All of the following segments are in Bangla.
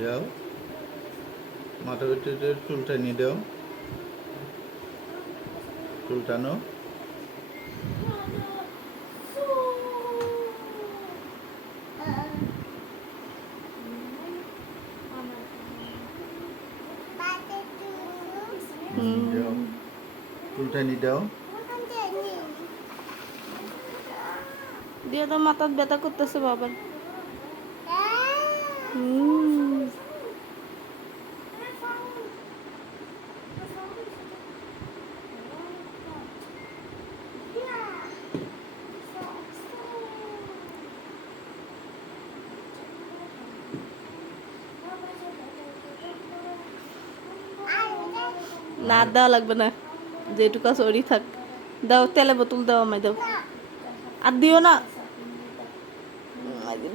যাও মাথা ভিতরে চুলটা নিয়ে দাও, চুলটানো। যাও চুলটা নিয়ে দাও। দিয়ে তো মাথা ব্যথা করতেছে বাবার। না দেওয়া লাগবে না, যেটুকু সরি থাক। দাও তেলে বোতল দাও, আমায় দাও। আর দিও না,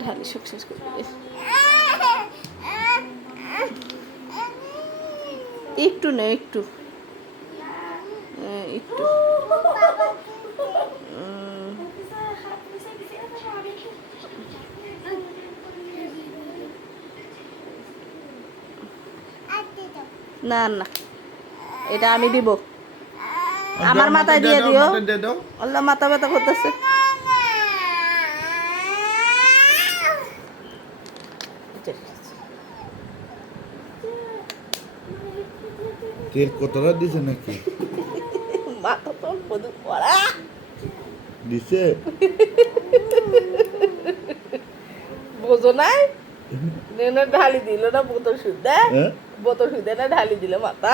ঢালি সাকসেস করবে। একটু না, একটু একটু। না না, এটা আমি দিব, আমার মাথায় দিয়ে দিও। আল্লাহ মাথা ব্যথা করতেছে। তেল কতটা দিছে নাকি? মাথা তো বধু পড়া দিছে। বোঝো নাই, ঢালি দিল না বোতল শুদ্ধা, বোতল শুদ্ধা না ঢালি দিল মাথা।